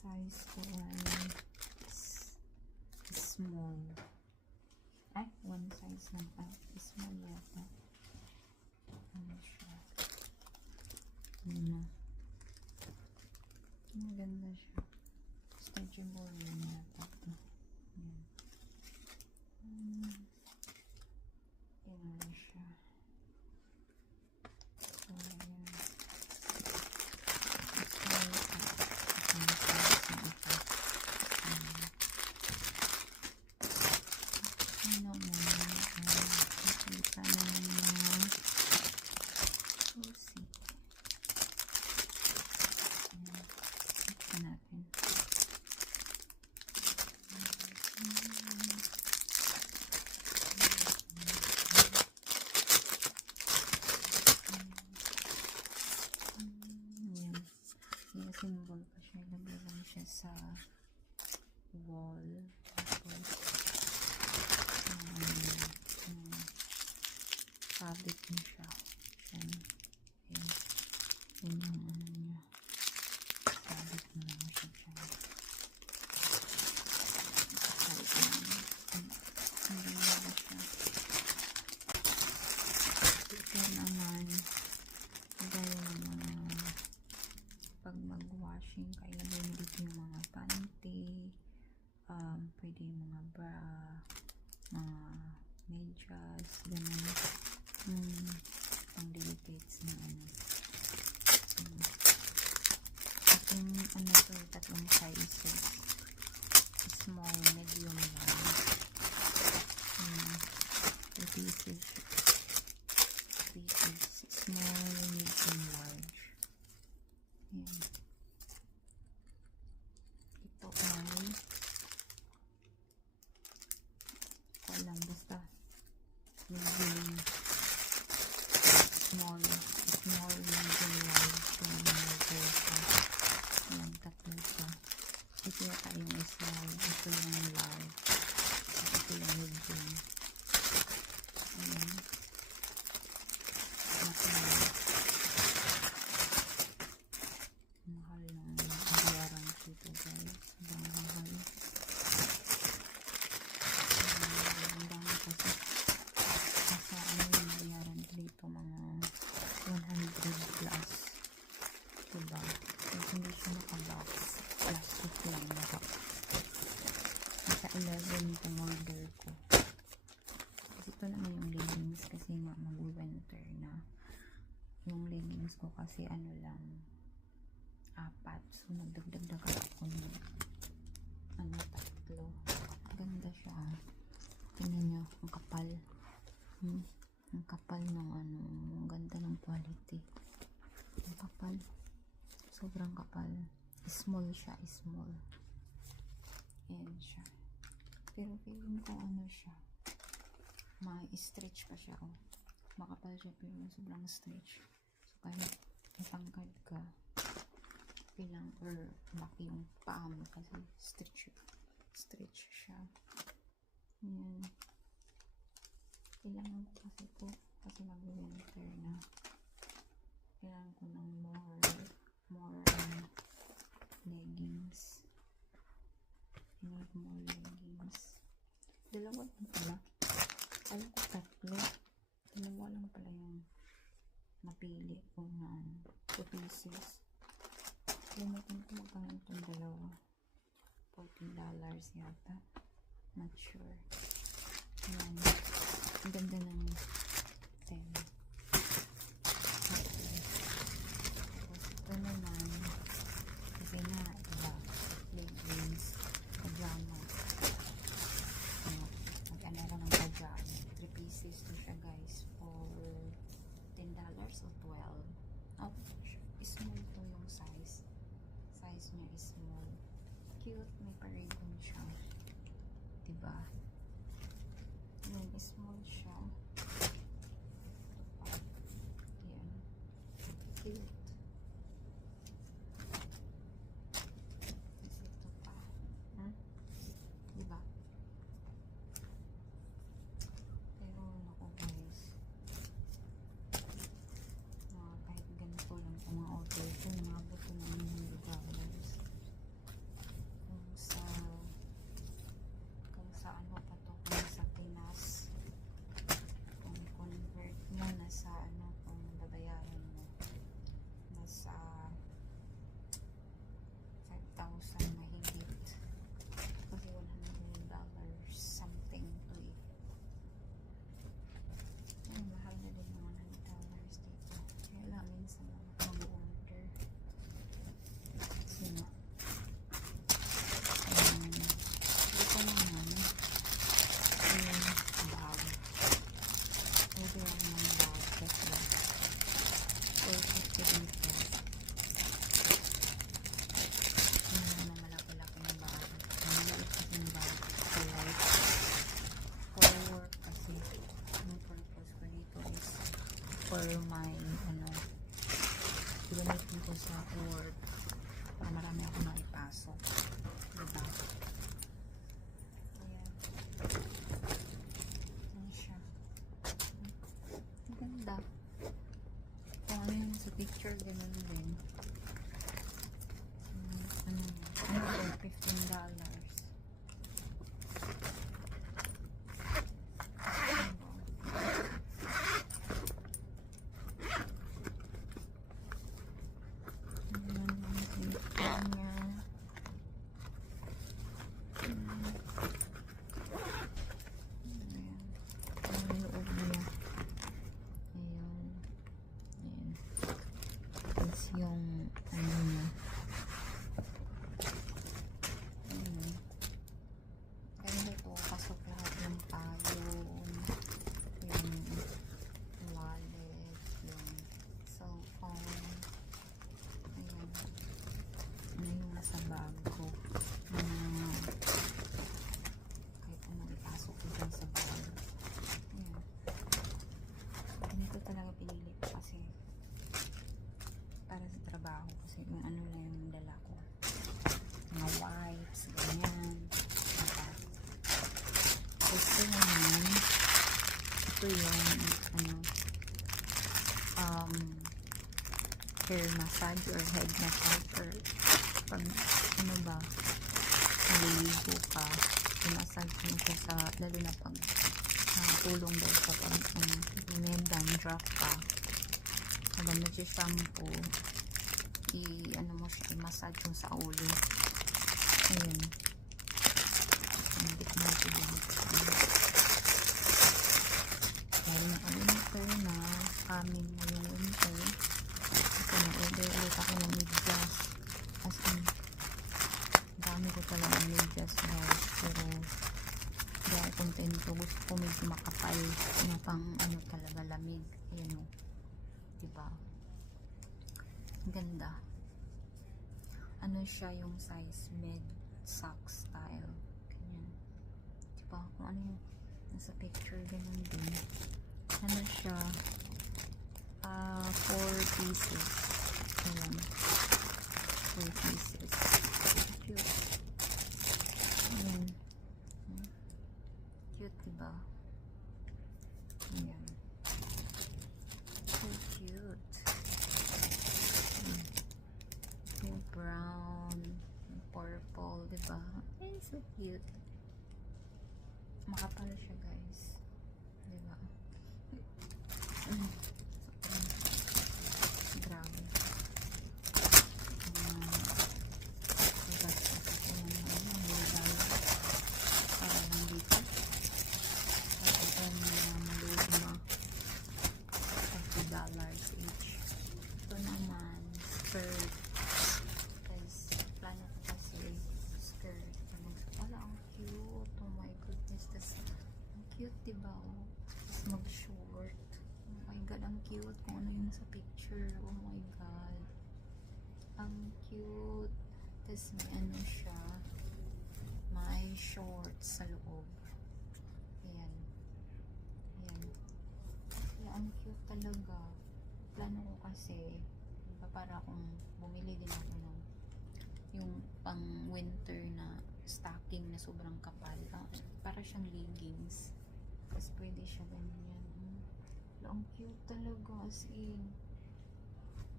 Size ko ay small. Ay, one size lang. Small yata. Ano siya? Maganda siya. Stretchable lang yata. Yan. Yan siya. So, yan. Ano mo? Nakita naman mga susi. Ayan. Ito natin. Ayan. May symbol pa siya. Ilagay lang siya sa wall. Fabric niya siya. Yan. Yan. Yan yung ano niya. Fabric na lang siya siya. Fabric na lang. Hindi na ba siya. Ito naman. Dahil mga pag mag-washing, kailagay mo dito yung mga panty. Pwede yung mga bra. Mga medyas. Ganun. Pang delicates na ano. So, ano to, tatlong sizes. Small, medium, large. 3 pieces. 3 pieces. Small, medium, large. Ayan. Ito ay walang basta medium. Small, medium, large, yung tatlo siya. Ito yata yung small, ito yung large, ito yung medium. Ayan. Mahal lang bayaran dito guys. Sobrang mahal. Ang dami kasi. Kasi ano yung bayaran dito mga 100 plus. Diba? Kasi hindi siya naka-box. Plastic lang na box. Nasa 11 itong order ko. Kasi ito naman yung leggings kasi nga mag-winter na. Yung leggings ko kasi ano lang 4. So nagdagdag ako ng ano 3. Ganda siya. Tingnan nyo. Ang kapal. Ang kapal ng ano. Ang ganda ng quality. Ang kapal. Sobrang kapal. Small siya. Small. Ayan siya. Pero feeling ko ano siya. Ma-stretch pa siya. Oh. Makapal siya pero sobrang stretch. So kahit matangkad ka, bilang or laki yung paa mo kasi stretch siya. Ayan. Kailangan ko kasi ito kasi mag-winter na. Kailangan ko ng more leggings. More leggings. Dalawa lang pala. Alam ko 3. Dalawa lang pala yung napili ko na 2 pieces. Limitin ko magkano itong dalawa. $14 yata. Not sure. Ayan. Ang ganda ng 10. Okay. Tapos ito naman. Kasi nga, diba? Leggings. Pajama. Mag-ano lang ng pajama. 3 pieces to siya guys. For $10 o 12. Oh, small to yung size. Size niya is small. Cute. May pa-ribbon siya. Diba? Ayan, small siya. for my ano, gamitin ko sa work para marami ako maipasok, diba? Ayan. Ayan siya. Ang ganda. Kung ano yun sa picture, ganun din. Ano ito? $15. Yung ano niya. Ganda ito. Pasok lahat ng payong, yung wallet, yung cellphone. Ayan. Ano yung nasa bag ko. Kahit ano ipasok ko dyan sa bag. Ayan. Ganito talaga pinili ko kasi para sa trabaho kasi yung ano lang yung dala ko, mga wipes, ganyan, diba? Ito naman, ito yung ano, hair massage or head massage or pag ano ba, naliligo ka, i-massage mo siya sa, lalo na pag tulong daw sa pag may dandruff ka habang nag-shampoo, i-ano mo siya, i-massage mo sa ulo. Ayan. Hindi ko na ito binuksan. Dahil winter na, coming na yung winter. Ito na-order ulit ako ng medyas. As in, dami ko talaga ng medyas guys. Pero, hindi ako kontento. Gusto ko medyo makapal. Ano pang, ano talaga, lamig. Ayan o. Diba? Ganda. Ano siya yung size mid sock style. Ganyan. Diba? Kung ano yung nasa picture, ganun din. Ano siya? 4 pieces. Ayan. 4 pieces. Cute. Ayan. Cute, diba? Ayan. So cute. Yung brown, yung purple, diba? Ay, so cute. Makapal siya, guys. Diba? Grabe. Gastos ako ng $100 para lang dito. Tapos maloob na $50 each. Ito naman, skirt. Guys, plano ko kasi skirt. Wala, ang cute. Oh my goodness. Ang cute, diba? Tapos mag-short. Oh my god, ang cute. Kung ano yung sa picture. Oh my god. Ang cute. Tapos may ano siya. May shorts sa loob. Ayan. Ayan. Kaya ang cute talaga. Plano ko kasi para akong bumili din ako ng yung pang winter na stocking na sobrang kapal. Para siyang leggings. Tapos pwede siya ganyan. Ang cute talaga. As in,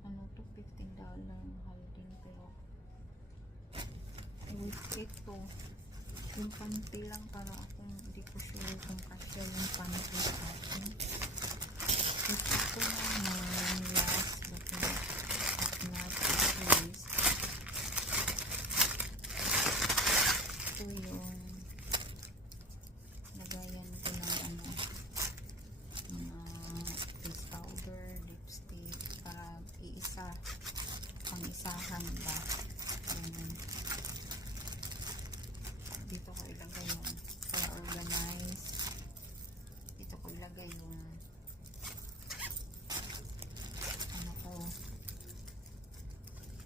ano to, $15. Mahal din pero with ito yung panty lang para akong hindi ko sure kung kasya yung panty sa akin. Ito naman last but not least, ito yung lagayan ko ng ano, face powder, lipstick para iisa pang isahan ba. Dito ko ilagay yung para organize. Dito ko ilagay yung ano ko.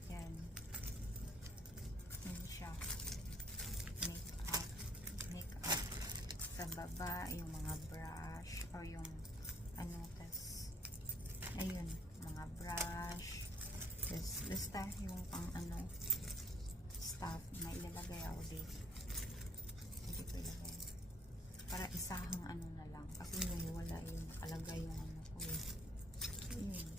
Yan. Yan siya. Make-up. Sa baba, yung mga brush o yung ano, tas Ayun, mga brush. Basta yung pang ano, stuff na ilalagay ako dito. Hindi ko ilagay. Para isahang ano na lang. Kasi yung wala yung nakalagay yung ano ko eh. Ayun.